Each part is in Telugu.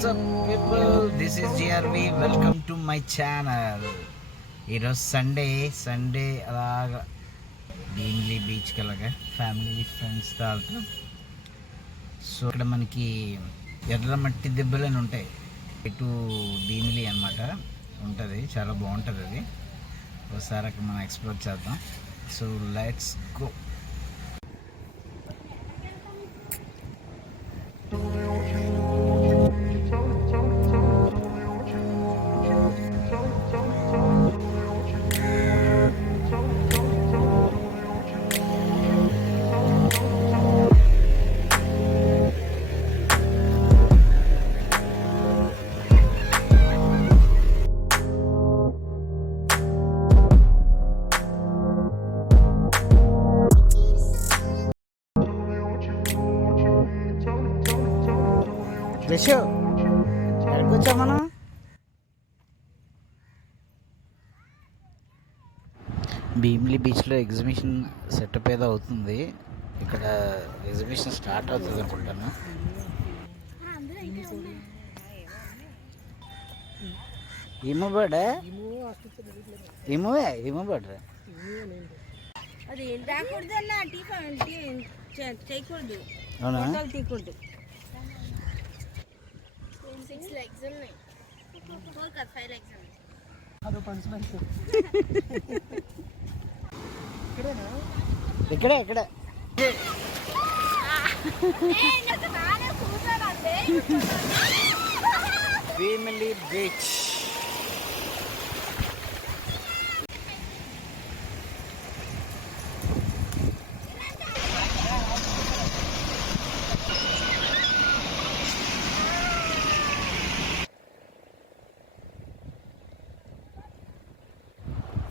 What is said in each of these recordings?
What's up people, this is GRV. Welcome to my channel. ఈరోజు సండే అలాగా భీమిలీ బీచ్కి అలాగా ఫ్యామిలీ ఫ్రెండ్స్తో వెళ్తాం. సో ఇక్కడ మనకి ఎర్ర మట్టి దెబ్బలు అని ఉంటాయి. ఇటు భీమిలీ అనమాట ఉంటుంది, చాలా బాగుంటుంది అది. ఒకసారి అక్కడ మనం ఎక్స్ప్లోర్ చేద్దాం. So let's go. ఎక్కడికి వచ్చా మనం? భీమిలీ బీచ్లో ఎగ్జిబిషన్ సెటప్ ఏదో అవుతుంది. ఇక్కడ ఎగ్జిబిషన్ స్టార్ట్ అవుతుంది అనుకుంటాను. ఇమ్మబడా ఇమ్మబడ్రా అవునా? ఇక్కడ భీమిలీ బీచ్.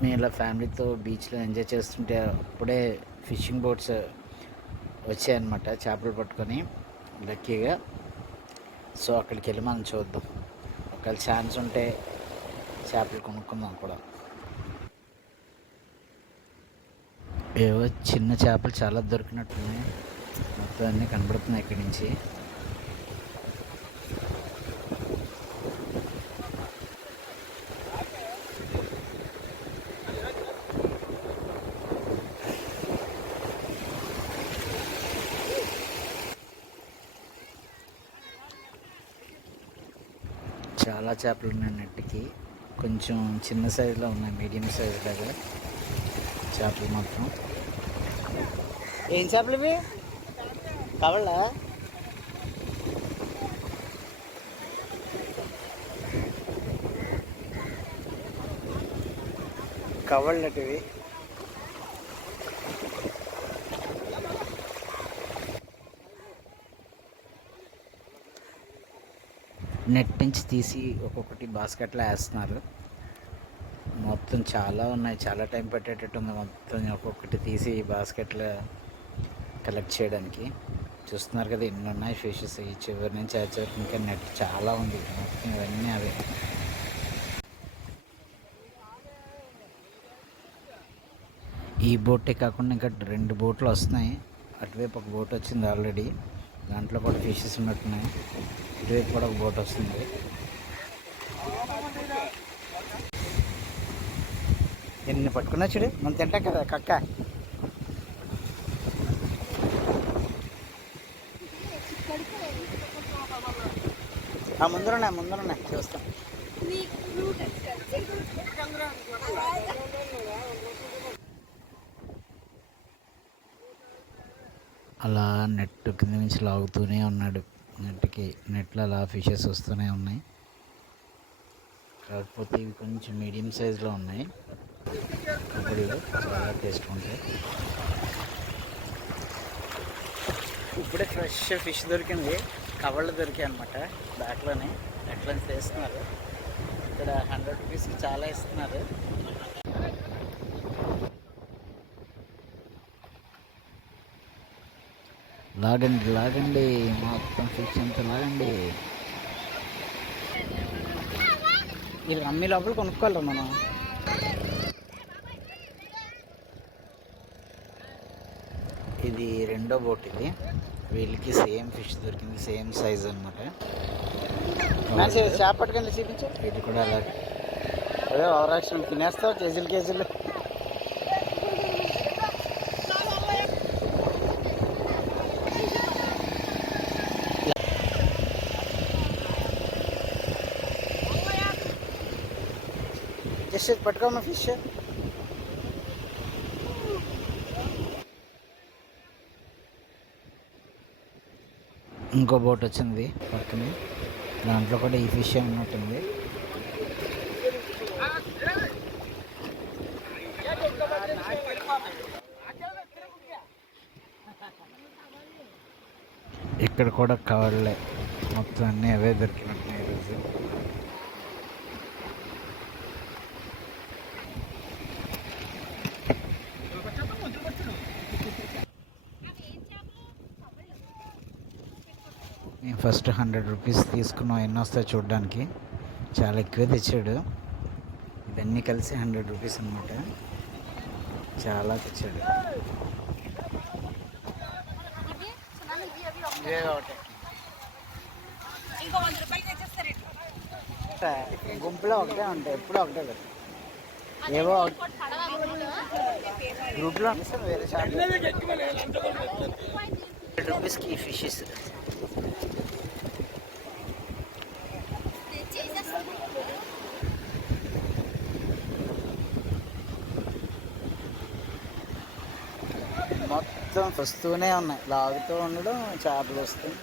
మేము ఇలా ఫ్యామిలీతో బీచ్లో ఎంజాయ్ చేస్తుంటే అప్పుడే ఫిషింగ్ బోట్స్ వచ్చాయన్నమాట, చేపలు పట్టుకొని లక్కీగా. సో అక్కడికి వెళ్ళి మనం చూద్దాం, ఒకవేళ ఛాన్స్ ఉంటే చేపలు కొనుక్కుందాం కూడా. ఏవో చిన్న చేపలు చాలా దొరికినట్టున్నాయి, మొత్తం అన్నీ కనబడుతున్నాయి ఇక్కడి నుంచి. చాలా చేపలు ఉన్నాయి నెట్కి, కొంచెం చిన్న సైజులో ఉన్నాయి, మీడియం సైజు లాగా చేపలు మాత్రం. ఏం చేపలు ఇవి? కవళ్ళ? కవళ్ళటివి. నెట్ నుంచి తీసి ఒక్కొక్కటి బాస్కెట్లో వేస్తున్నారు. మొత్తం చాలా ఉన్నాయి, చాలా టైం పెట్టేటట్టు ఉంది మొత్తం ఒక్కొక్కటి తీసి బాస్కెట్లో కలెక్ట్ చేయడానికి. చూస్తున్నారు కదా ఎన్ని ఉన్నాయి ఫిషెస్, ఈ చివరి నుంచి ఆ చివరికి ఇంకా నెట్ చాలా ఉంది మొత్తం. ఇవన్నీ అవే. ఈ బోటే కాకుండా ఇంకా 2 బోట్లు వస్తున్నాయి. అటువైపు ఒక బోట్ వచ్చింది ఆల్రెడీ, దాంట్లో కూడా ఫిషెస్ ఉన్నట్టున్నాయి. ఇటువైపు కూడా ఒక బోట్ వస్తుంది. ఎన్ని పట్టుకున్నా చూడు, మనం తింటాం కదా కక్క. ముందరున్నాయి చూస్తాం. అలా నెట్ కింద నుంచి లాగుతూనే ఉన్నాడు. నెట్లో అలా ఫిషెస్ వస్తూనే ఉన్నాయి. కాకపోతే ఇవి కొంచెం మీడియం సైజులో ఉన్నాయి. ఇప్పుడు చాలా టేస్ట్ ఉంటాయి. ఇప్పుడే ఫ్రెష్ ఫిష్ దొరికింది, కవర్లు దొరికాయి అనమాట. బ్యాట్లోనే నెట్లని చేస్తున్నారు. ఇక్కడ 100 రూపీస్కి చాలా ఇస్తున్నారు. లాగండి మొత్తం ఫిష్ అంతా లాగండి. వీళ్ళు అమ్మి లోపల కొనుక్కోవాలి మనం. ఇది రెండో బోట్. ఇది వీళ్ళకి సేమ్ ఫిష్ దొరికింది, సేమ్ సైజ్ అనమాట. చేప పట్టుకండి చూపించు. ఇది కూడా అలాగే అదే ఓవరాక్షన్ తినేస్తావు కేజీలు కేజీలు. జస్ట్ పట్టుకోమ్మా ఫిష్. ఇంకో బోట్ వచ్చింది పక్కనే, దాంట్లో కూడా ఈ ఫిష్ ఉన్నట్టుంది. ఇక్కడ కూడా కవర్లే, మొత్తం అన్నీ అవే దొరికినట్టున్నాయి ఈరోజు. నేను ఫస్ట్ 100 రూపీస్ తీసుకున్నాం, ఎన్ని వస్తాయి చూడడానికి. చాలా ఎక్కువ తెచ్చాడు, ఇవన్నీ కలిసి 100 రూపీస్ అనమాట. చాలా తెచ్చాడు. గుంపులో ఒకటే ఉంటాయి, ఎప్పుడూ ఒకటే కదా. ఏవో గ్రూప్లో వేరే షాప్. 100 రూపీస్కి ఈ ఫిషెస్. మొత్తం వస్తూనే ఉన్నాయి, లాగుతూ ఉండడం, చేపలు వస్తాయి.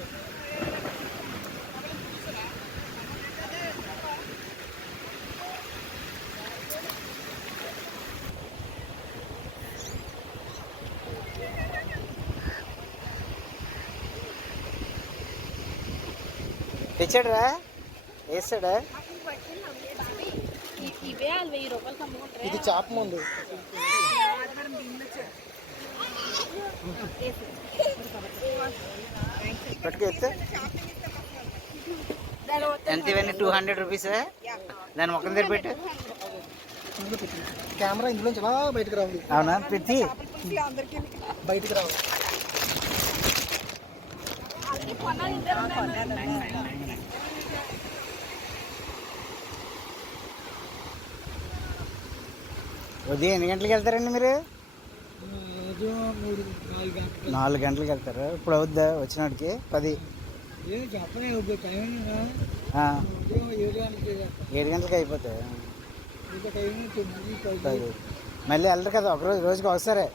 తెచ్చాడురా, వేసాడా? ఇది చేప ముందు పట్టుకు ఎత్తు. ఎంత ఇవన్నీ? 200 రూపీస్. దాని మొక్కల దగ్గర పెట్టు. కెమెరా ఇందులోంచి అలా బయటకు రావాలి. అవునా? పెట్టి బయటకు రావాలి. ఉదయం ఎన్ని గంటలకు వెళ్తారండి మీరు? 4 గంటలకు వెళ్తారు. ఇప్పుడు అవుద్దా వచ్చినాడికి? 10. 7 గంటలకు అయిపోతాయి. మళ్ళీ వెళ్ళరు కదా, రోజుకి ఒకసారి.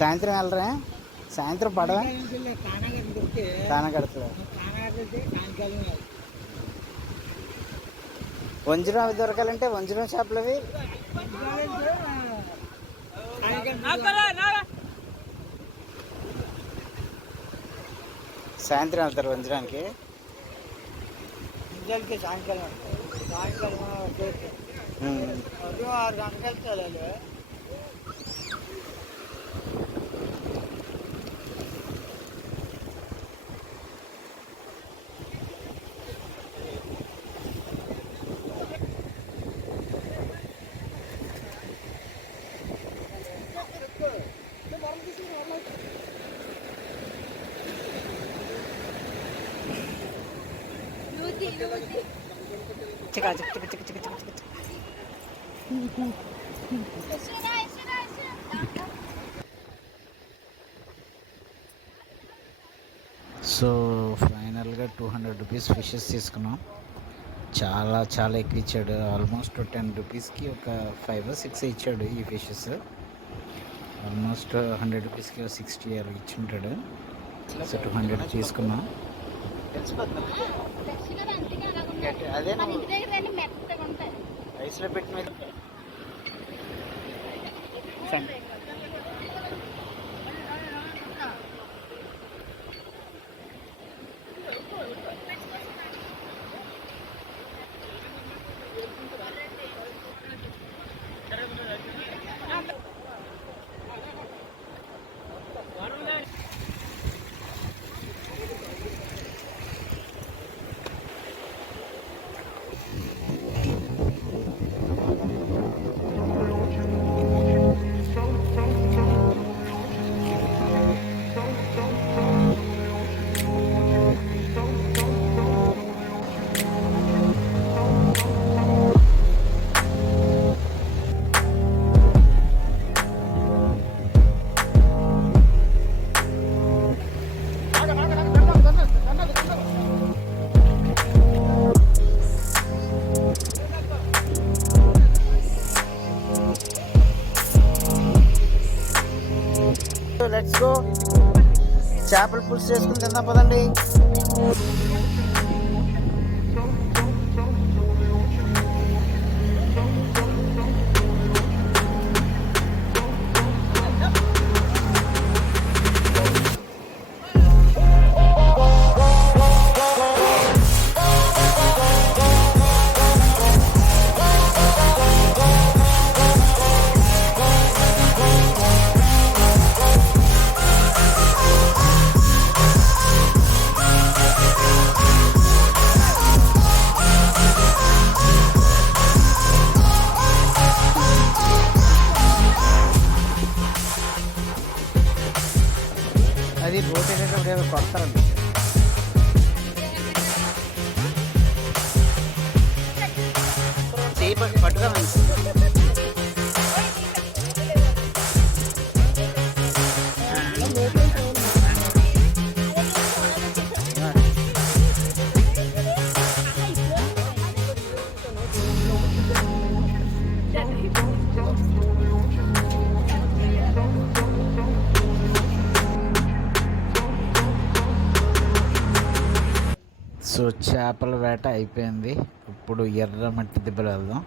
సాయంత్రం వెళ్ళరా? సాయంత్రం పడవ తానా కడుతుంది. వంజరం అవి దొరకాలంటే వంజరం చేపలు అవి సాయంత్రం వెళ్తారు వంజరానికి. సాయంకాలం 6 గంటలకు వెళ్ళాలి. సో ఫైనల్గా 200 రూపీస్ ఫిషెస్ తీసుకున్నాం. చాలా చాలా ఎక్కువ ఇచ్చాడు. ఆల్మోస్ట్ 10 రూపీస్కి ఒక 5 or 6 ఇచ్చాడు ఈ ఫిషెస్. ఆల్మోస్ట్ 100 రూపీస్కి 60 అలా ఇచ్చుంటాడు. సో 200 తీసుకున్నాం. అదే రైస్లో పెట్టిన చేపల పులుసు చేసుకుని తిందాం పదండి. అది బోట్ వేసేటప్పుడు ఏదో కొడతారండి. పట్టుగా సో చేపల వేట అయిపోయింది. ఇప్పుడు ఎర్రమట్టి దెబ్బలు వెళ్దాం.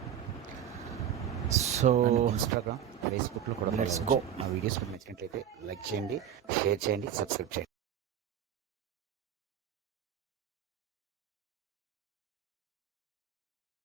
సో ఇన్స్టాగ్రామ్, ఫేస్బుక్లో కూడా లెట్స్ గో. మా వీడియోస్ మీకు నచ్చినట్లయితే లైక్ చేయండి, షేర్ చేయండి, సబ్స్క్రైబ్ చేయండి.